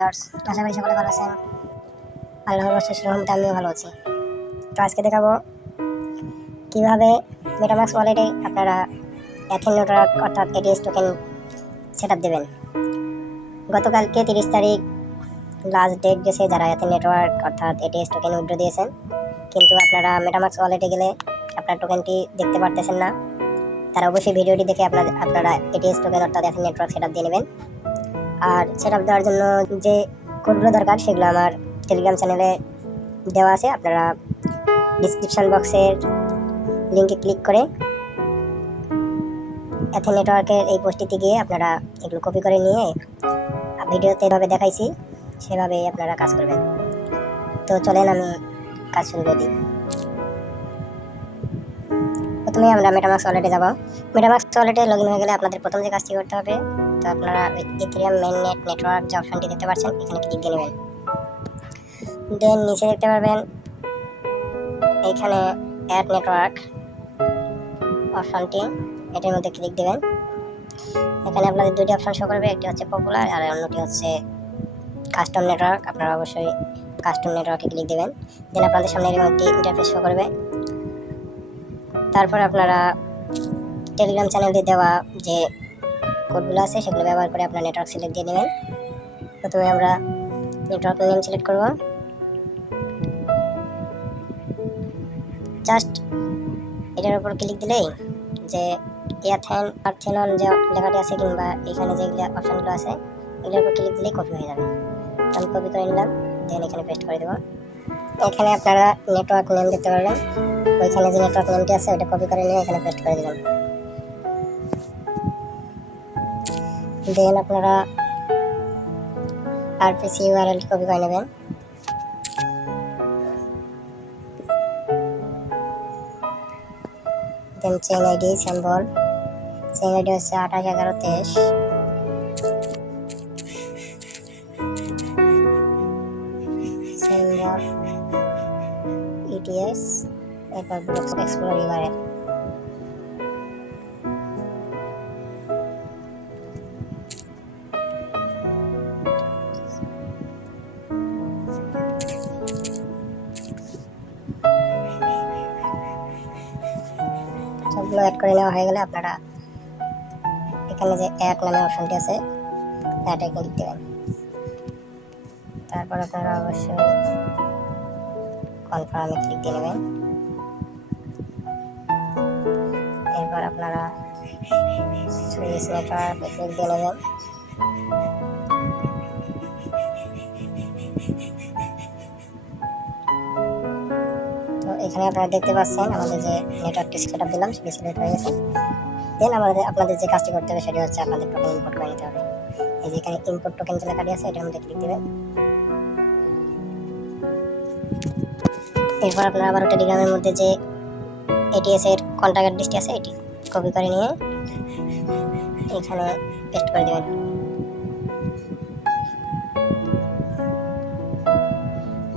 আশা করি সকলে ভালো আছেন। আল্লাহর অশেষ রহমতে আমিও ভালো আছি। তো আজকে দেখাবো কিভাবে মেটামাক্স ওয়ালেটে আপনারা এথেন নেটওয়ার্ক অর্থাৎ এটিএস টোকেন সেট আপ দেবেন। গতকালকে 30 তারিখ লাস্ট ডেট গেছে যারা এথেন নেটওয়ার্ক অর্থাৎ এটিএস টোকেন উইথড্র দিয়েছেন, কিন্তু আপনারা মেটামাক্স ওয়ালেটে গেলে আপনার টোকেনটি দেখতে পারতেছেন না। তারা অবশ্যই ভিডিওটি দেখে আপনারা এটিএস টোকেন অর্থাৎ এথেন নেটওয়ার্ক সেট আপ দিয়ে নেবেন। আর সেট আপ দেওয়ার জন্য যে কোডগুলো দরকার সেগুলো আমার টেলিগ্রাম চ্যানেলে দেওয়া আছে। আপনারা ডিসক্রিপশন বক্সের লিঙ্কে ক্লিক করে এথেন নেটওয়ার্কের এই পোস্টটিতে গিয়ে আপনারা এগুলো কপি করে নিয়ে ভিডিওতে এভাবে দেখাইছি সেভাবে আপনারা কাজ করবেন। তো চলেন আমি কাজ শুরু করে দিই। প্রথমে আমরা মেটামাক্স ওয়ালেটে যাব। মেটামাক্স ওয়ালেটে লগ ইন হয়ে গেলে আপনাদের প্রথম যে কাজটি করতে হবে, তো আপনারা ইথেরিয়াম মেইননেট নেটওয়ার্ক যে অপশনটি দেখতে পাচ্ছেন এখানে ক্লিক দিয়ে নেবেন। দেন নিচে দেখতে পারবেন এইখানে অ্যাড নেটওয়ার্ক অপশনটি, এটার মধ্যে ক্লিক দেবেন। এখানে আপনাদের দুটি অপশন শো করবে, একটি হচ্ছে পপুলার আর অন্যটি হচ্ছে কাস্টম নেটওয়ার্ক। আপনারা অবশ্যই কাস্টম নেটওয়ার্কে ক্লিক দেবেন। দেন আপনাদের সামনে এরকম একটি ইন্টারফেস শো করবে। তারপর আপনারা টেলিগ্রাম চ্যানেলে দেওয়া যে কোডগুলো আছে সেগুলো ব্যবহার করে আপনার নেটওয়ার্ক সিলেক্ট দিয়ে নেবেন। প্রথমে আমরা নেটওয়ার্ক নেম সিলেক্ট করব। জাস্ট এটার উপর ক্লিক দিলেই যে এথেনন যে লেখাটি আছে কিংবা এখানে যেগুলো অপশনগুলো আছে এগুলোর উপর ক্লিক দিলেই কপি হয়ে যাবে। আমি কপি করে নিলাম, দেন এখানে পেস্ট করে দেবো। এখানে আপনারা নেটওয়ার্ক নেম দেখতে পারবেন, ওইখানে যে নেটওয়ার্ক নেমটি আছে ওটা কপি করে নিয়ে এখানে পেস্ট করে দিলাম। দেন আপনারা আরপিসি ইউআরএল কপি করে নেবেন। Then chain ID symbol, chain ID হচ্ছে 281123। সিম্বল ইটিএস, এরপর ব্লক এক্সপ্লোর ইউআরএল। সবগুলো অ্যাড করে নেওয়া হয়ে গেলে আপনারা এখানে যে অ্যাড নামে অপশনটি আছে অ্যাডে ক্লিক দেবেন। তারপর আপনারা অবশ্যই কনফার্মে ক্লিক দিয়ে নেবেন। এরপর আপনারা সুইচ নেটওয়ার্কে ক্লিক দিয়ে নেবেন। তো এখানে আপনারা দেখতে পাচ্ছেন আমাদের যে নেটওয়ার্কটি সেট আপ দিলাম সেটি সিলেক্ট হয়ে গেছে। দেন আপনাদের যে কাজটি করতে হবে সেটি হচ্ছে আপনাদের টোকেন ইম্পোর্ট করে নিতে হবে। এই যে এখানে ইম্পোর্ট টোকেন যে লেখাটি আছে এটার মধ্যে ক্লিক দেবেন। এরপর আপনারা আবার টেলিগ্রামের মধ্যে যে এটিএস এর কন্ট্যাক্ট লিস্টটি আছে এটি কপি করে নিয়ে এখানে পেস্ট করে দেবেন।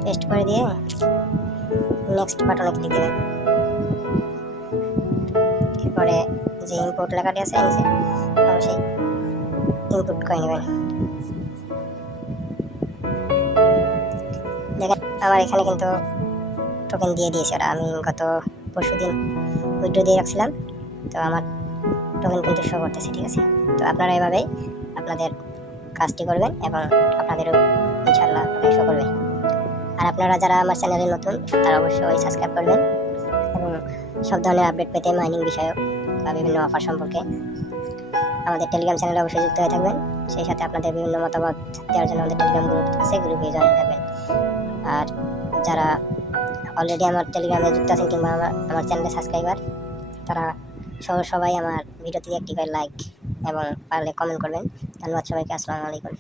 পেস্ট করে দিয়ে নেক্সট বাটনে ক্লিক দেবেন। এরপরে যে ইম্পোর্ট লেখাটি আছে নিচে অবশ্যই ইনপুট করে নেবেন। দেখেন আমার এখানে কিন্তু টোকেন দিয়ে দিয়েছে ওরা। আমি গত পরশুদিন উইথড্র দিয়ে রাখছিলাম, তো আমার টোকেন কিন্তু শো করতেছে। ঠিক আছে, তো আপনারা এভাবেই আপনাদের কাজটি করবেন এবং আপনাদেরও ইনশাআল্লাহ টোকেন শো করবে। আর আপনারা যারা আমার চ্যানেলে নতুন তারা অবশ্যই সাবস্ক্রাইব করবেন এবং সব ধরনের আপডেট পেতে মাইনিং বিষয়ক বা বিভিন্ন অফার সম্পর্কে আমাদের টেলিগ্রাম চ্যানেলে অবশ্যই যুক্ত হয়ে থাকবেন। সেই সাথে আপনাদের বিভিন্ন মতামত দেওয়ার জন্য আমাদের টেলিগ্রাম গ্রুপ আছে, গ্রুপে জয়েন থাকবেন। আর যারা অলরেডি আমার টেলিগ্রামে যুক্ত আছেন কিংবা আমার চ্যানেলে সাবস্ক্রাইবার তারা সবাই আমার ভিডিওতে একটি করে লাইক এবং পারলে কমেন্ট করবেন। ধন্যবাদ সবাইকে। আসসালামু আলাইকুম।